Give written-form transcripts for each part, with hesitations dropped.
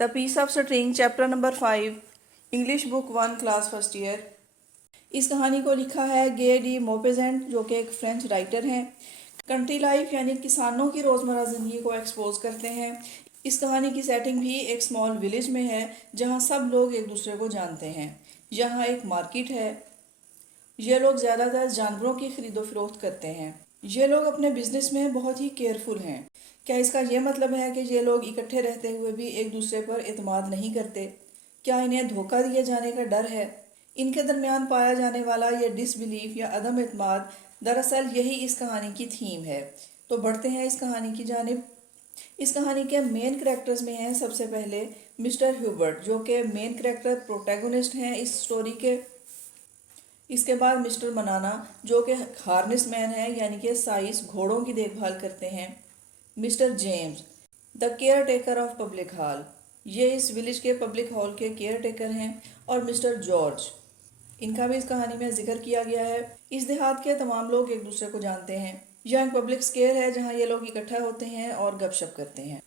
The Piece of String, Chapter Number 5, English Book 1, Class First Year. इस कहानी को लिखा है गे डी मोपेजेंट, जो कि एक फ्रेंच राइटर हैं। कंट्री लाइफ यानी किसानों की रोज़मर्रा ज़िंदगी को एक्सपोज करते हैं। इस कहानी की सेटिंग भी एक स्मॉल विलेज में है, जहाँ सब लोग एक दूसरे को जानते हैं। यहाँ एक मार्केट है। ये लोग ज़्यादातर जानवरों की खरीदो फरोख्त करते हैं। ये लोग अपने बिजनेस में बहुत ही केयरफुल हैं। क्या इसका ये मतलब है कि ये लोग इकट्ठे रहते हुए भी एक दूसरे पर एतमाद नहीं करते? क्या इन्हें धोखा दिए जाने का डर है? इनके दरमियान पाया जाने वाला ये डिसबिलीफ या अदम एतमाद, दरअसल यही इस कहानी की थीम है। तो बढ़ते हैं इस कहानी की जानिब। इस कहानी के मेन करेक्टर्स में हैं सबसे पहले मिस्टर ह्यूबर्ट, जो कि मेन करेक्टर प्रोटैगनिस्ट हैं इस स्टोरी के। इसके बाद मिस्टर मनाना, जो कि हार्नेस मैन है, यानी कि साइस घोड़ों की देखभाल करते हैं। Mister James, the care taker of public hall, ये इस विलेज के पब्लिक हॉल के केयर टेकर हैं। और मिस्टर जॉर्ज, इनका भी इस कहानी में जिक्र किया गया है। इस देहात के तमाम लोग एक दूसरे को जानते हैं। यह एक पब्लिक स्क्वेयर है जहाँ ये लोग इकट्ठा होते हैं और गपशप करते हैं।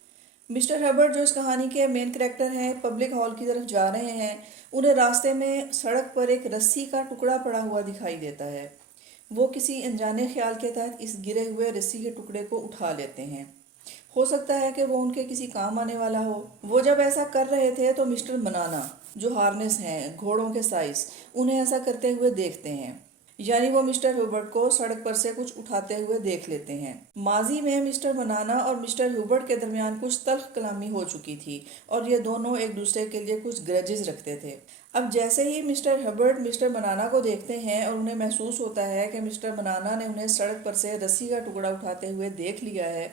मिस्टर हबर्ट, जो इस कहानी के मेन कैरेक्टर हैं, पब्लिक हॉल की तरफ जा रहे हैं। उन्हें रास्ते में सड़क पर एक रस्सी का टुकड़ा पड़ा हुआ दिखाई देता है। वो किसी अनजाने ख्याल के तहत इस गिरे हुए रस्सी के टुकड़े को उठा लेते हैं। हो सकता है कि वो उनके किसी काम आने वाला हो। वो जब ऐसा कर रहे थे तो मिस्टर मनाना, जो हार्नेस हैं घोड़ों के साइज, उन्हें ऐसा करते हुए देखते हैं। यानी वो मिस्टर ह्यूबर्ट को सड़क पर से कुछ उठाते हुए देख लेते हैं। माजी में मिस्टर मनाना और मिस्टर ह्यूबर्ट के दरमियान कुछ तल्ख कलामी हो चुकी थी और ये दोनों एक दूसरे के लिए कुछ ग्रजेस रखते थे। अब जैसे ही मिस्टर ह्यूबर्ट मिस्टर मनाना को देखते हैं और उन्हें महसूस होता है कि मिस्टर मनाना ने उन्हें सड़क पर से रस्सी का टुकड़ा उठाते हुए देख लिया है,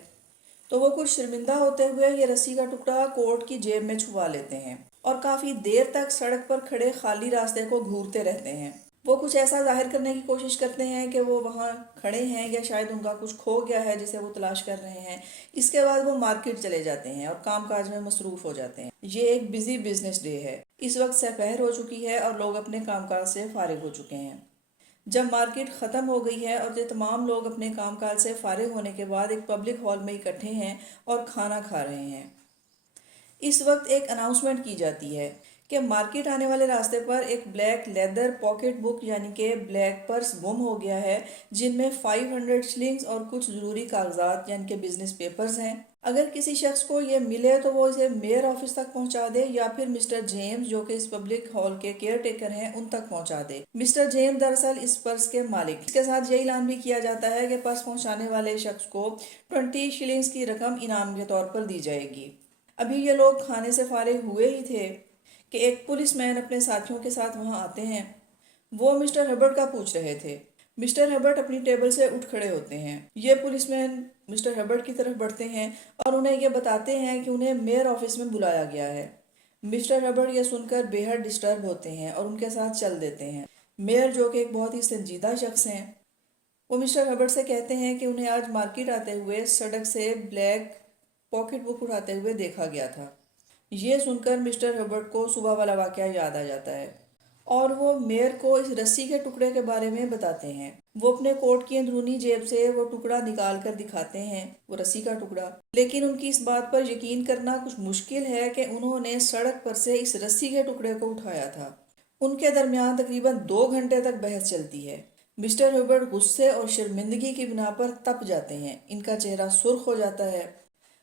तो वो कुछ शर्मिंदा होते हुए ये रस्सी का टुकड़ा कोट की जेब में छुपा लेते हैं और काफ़ी देर तक सड़क पर खड़े खाली रास्ते को घूरते रहते हैं। वो कुछ ऐसा जाहिर करने की कोशिश करते हैं कि वो वहाँ खड़े हैं या शायद उनका कुछ खो गया है जिसे वो तलाश कर रहे हैं। इसके बाद वो मार्केट चले जाते हैं और कामकाज में मसरूफ हो जाते हैं। ये एक बिजी बिजनेस डे है। इस वक्त दोपहर हो चुकी है और लोग अपने कामकाज से फारिग हो चुके हैं। जब मार्केट ख़त्म हो गई है और ये तमाम लोग अपने कामकाज से फारिग होने के बाद एक पब्लिक हॉल में इकट्ठे हैं और खाना खा रहे हैं, इस वक्त एक अनाउंसमेंट की जाती है कि मार्केट आने वाले रास्ते पर एक ब्लैक लेदर पॉकेट बुक यानी कि ब्लैक पर्स गुम हो गया है, जिनमें 500 शिलिंग्स और कुछ ज़रूरी कागजात यानी कि बिजनेस पेपर्स हैं। अगर किसी शख्स को ये मिले तो वो इसे मेयर ऑफिस तक पहुंचा दे या फिर मिस्टर जेम्स, जो कि इस पब्लिक हॉल के केयर टेकर हैं, उन तक पहुंचा दे। मिस्टर जेम्स दरअसल इस पर्स के मालिक। इसके साथ ये ऐलान भी किया जाता है कि पर्स पहुंचाने वाले शख्स को 20 शिलिंग्स की रकम इनाम के तौर पर दी जाएगी। अभी ये लोग खाने से फारिग हुए ही थे कि एक पुलिसमैन अपने साथियों के साथ वहां आते हैं। वो मिस्टर हबर्ट का पूछ रहे थे। मिस्टर हबर्ट अपनी टेबल से उठ खड़े होते हैं। ये पुलिसमैन मिस्टर हबर्ट की तरफ बढ़ते हैं और उन्हें यह बताते हैं कि उन्हें मेयर ऑफिस में बुलाया गया है। मिस्टर हबर्ट यह सुनकर बेहद डिस्टर्ब होते हैं और उनके साथ चल देते हैं। मेयर, जो कि एक बहुत ही संजीदा शख्स हैं, वो मिस्टर हबर्ट से कहते हैं कि उन्हें आज मार्केट आते हुए सड़क से ब्लैक पॉकेट बुक उठाते हुए देखा गया था। ये सुनकर मिस्टर हबर्ट को सुबह वाला वाकया याद आ जाता है और वो मेयर को इस रस्सी के टुकड़े के बारे में बताते हैं। वो अपने कोट की अंदरूनी जेब से वो टुकड़ा निकाल कर दिखाते हैं, वो रस्सी का टुकड़ा। लेकिन उनकी इस बात पर यकीन करना कुछ मुश्किल है कि उन्होंने सड़क पर से इस रस्सी के टुकड़े को उठाया था। उनके दरमियान तकरीबन 2 घंटे तक बहस चलती है। मिस्टर हबर्ट गुस्से और शर्मिंदगी की बिना पर तप जाते हैं। इनका चेहरा सुर्ख हो जाता है।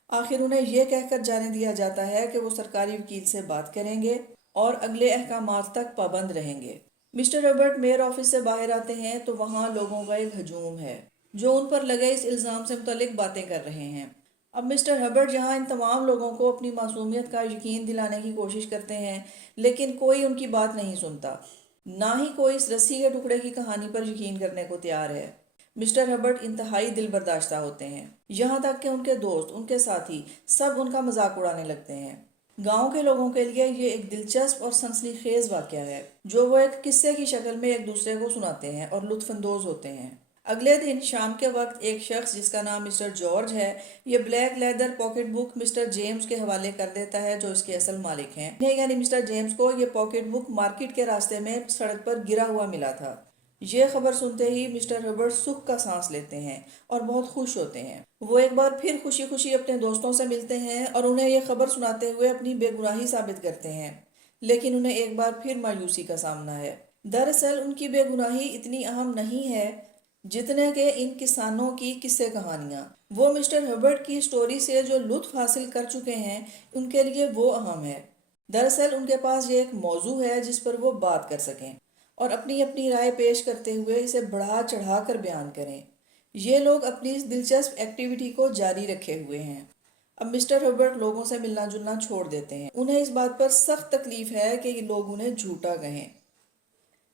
आखिर उन्हें यह कहकर जाने दिया जाता है कि वो सरकारी वकील से बात करेंगे और अगले अहकामात तक पाबंद रहेंगे। मिस्टर रॉबर्ट मेयर ऑफिस से बाहर आते हैं तो वहाँ लोगों का एक हजूम है जो उन पर लगे इस इल्ज़ाम से मुतल्लिक बातें कर रहे हैं। अब मिस्टर हबर्ट यहाँ इन तमाम लोगों को अपनी मासूमियत का यकीन दिलाने की कोशिश करते हैं, लेकिन कोई उनकी बात नहीं सुनता। ना ही कोई इस रस्सी के टुकड़े की कहानी पर यकीन करने को तैयार है। मिस्टर हबर्ट इंतहाई दिल बर्दाश्ता होते हैं, यहाँ तक कि उनके दोस्त, उनके साथी सब उनका मजाक उड़ाने लगते हैं। गांव के लोगों के लिए ये एक दिलचस्प और सनसनीखेज वाकया है जो वो एक किस्से की शक्ल में एक दूसरे को सुनाते हैं और लुत्फानंदोज होते हैं। अगले दिन शाम के वक्त एक शख्स जिसका नाम मिस्टर जॉर्ज है, ये black leather pocket book mister James के हवाले कर देता है, जो इसके असल मालिक हैं। यानी मिस्टर जेम्स को ये पॉकेट बुक मार्केट के रास्ते में सड़क पर गिरा हुआ मिला था। یہ خبر سنتے ہی مسٹر ہربرٹ سکھ کا سانس لیتے ہیں اور بہت خوش ہوتے ہیں۔ وہ ایک بار پھر خوشی خوشی اپنے دوستوں سے ملتے ہیں اور انہیں یہ خبر سناتے ہوئے اپنی بے گناہی ثابت کرتے ہیں، لیکن انہیں ایک بار پھر مایوسی کا سامنا ہے۔ دراصل ان کی بے گناہی اتنی اہم نہیں ہے جتنے کہ ان کسانوں کی قصے کہانیاں۔ وہ مسٹر ہربرٹ کی سٹوری سے جو لطف حاصل کر چکے ہیں ان کے لیے وہ اہم ہے۔ دراصل ان کے پاس یہ ایک موضوع ہے جس پر وہ بات کر سکیں اور اپنی اپنی رائے پیش کرتے ہوئے اسے بڑھا چڑھا کر بیان کریں۔ یہ لوگ اپنی اس دلچسپ ایکٹیویٹی کو جاری رکھے ہوئے ہیں۔ اب مسٹر ہربرٹ لوگوں سے ملنا جلنا چھوڑ دیتے ہیں۔ انہیں اس بات پر سخت تکلیف ہے کہ یہ لوگ انہیں جھوٹا کہیں۔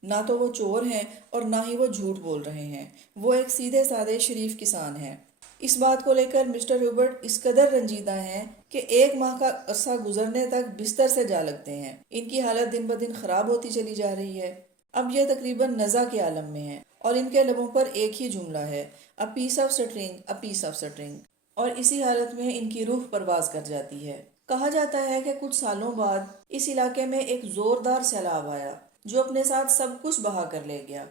نہ تو وہ چور ہیں اور نہ ہی وہ جھوٹ بول رہے ہیں، وہ ایک سیدھے سادے شریف کسان ہیں۔ اس بات کو لے کر مسٹر ہیوبرٹ اس قدر رنجیدہ ہیں کہ 1 ماہ کا عرصہ گزرنے تک بستر سے جا لگتے ہیں۔ ان کی حالت دن بدن خراب ہوتی چلی جا رہی ہے۔ اب یہ تقریباً نزع کے عالم میں ہیں اور ان کے لبوں پر ایک ہی جملہ ہے، "A piece of string, a piece of string"۔ اور اسی حالت میں ان کی روح پرواز کر جاتی ہے۔ کہا جاتا ہے کہ کچھ سالوں بعد اس علاقے میں ایک زوردار سیلاب آیا جو اپنے ساتھ سب کچھ بہا کر لے گیا،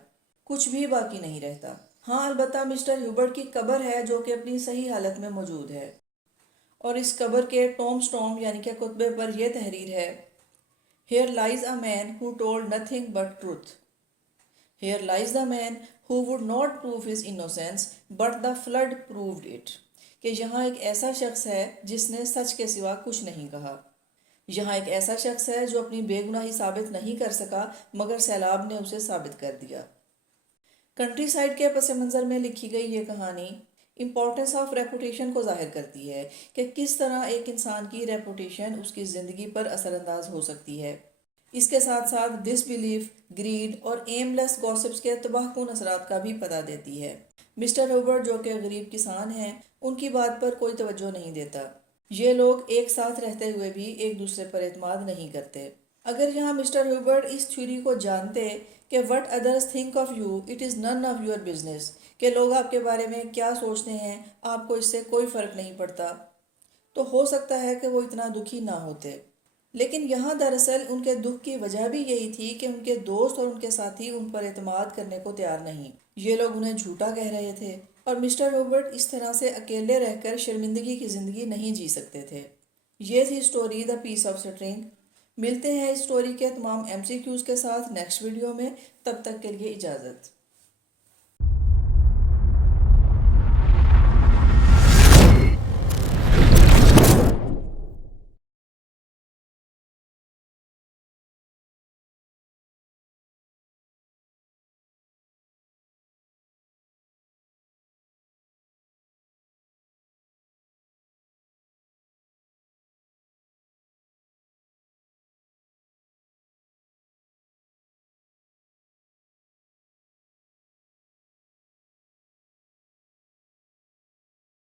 کچھ بھی باقی نہیں رہتا۔ ہاں، البتہ مسٹر ہیوبرٹ کی قبر ہے جو کہ اپنی صحیح حالت میں موجود ہے، اور اس قبر کے ٹوم سٹوم یعنی کہ کتبے پر یہ تحریر ہے: "Here lies a man who told nothing but truth. Here lies the man who would not prove his innocence, but the flood proved it"۔ کہ یہاں ایک ایسا شخص ہے جس نے سچ کے سوا کچھ نہیں کہا۔ یہاں ایک ایسا شخص ہے جو اپنی بے گناہی ثابت نہیں کر سکا مگر سیلاب نے اسے ثابت کر دیا۔ کنٹری سائیڈ کے پس منظر میں لکھی گئی یہ کہانی امپورٹنس آف ریپوٹیشن کو ظاہر کرتی ہے کہ کس طرح ایک انسان کی ریپوٹیشن اس کی زندگی پر اثر انداز ہو سکتی ہے۔ اس کے ساتھ ساتھ ڈس بلیف، گریڈ اور ایم لیس گوسپس کے تباہ کن اثرات کا بھی پتہ دیتی ہے۔ مسٹر ہیوبرٹ جو کہ غریب کسان ہیں، ان کی بات پر کوئی توجہ نہیں دیتا۔ یہ لوگ ایک ساتھ رہتے ہوئے بھی ایک دوسرے پر اعتماد نہیں کرتے۔ اگر یہاں مسٹر ہیوبرٹ اس تھیوری کو جانتے کہ "What others think of you, it is none of your business"، کہ لوگ آپ کے بارے میں کیا سوچتے ہیں آپ کو اس سے کوئی فرق نہیں پڑتا، تو ہو سکتا ہے کہ وہ اتنا دکھی نہ ہوتے۔ لیکن یہاں دراصل ان کے دکھ کی وجہ بھی یہی تھی کہ ان کے دوست اور ان کے ساتھی ان پر اعتماد کرنے کو تیار نہیں۔ یہ لوگ انہیں جھوٹا کہہ رہے تھے اور مسٹر ہیوبرٹ اس طرح سے اکیلے رہ کر شرمندگی کی زندگی نہیں جی سکتے تھے۔ یہ تھی story "the piece of string". ملتے ہیں اس سٹوری کے تمام MCQs کے ساتھ نیکسٹ ویڈیو میں، تب تک کے لیے اجازت۔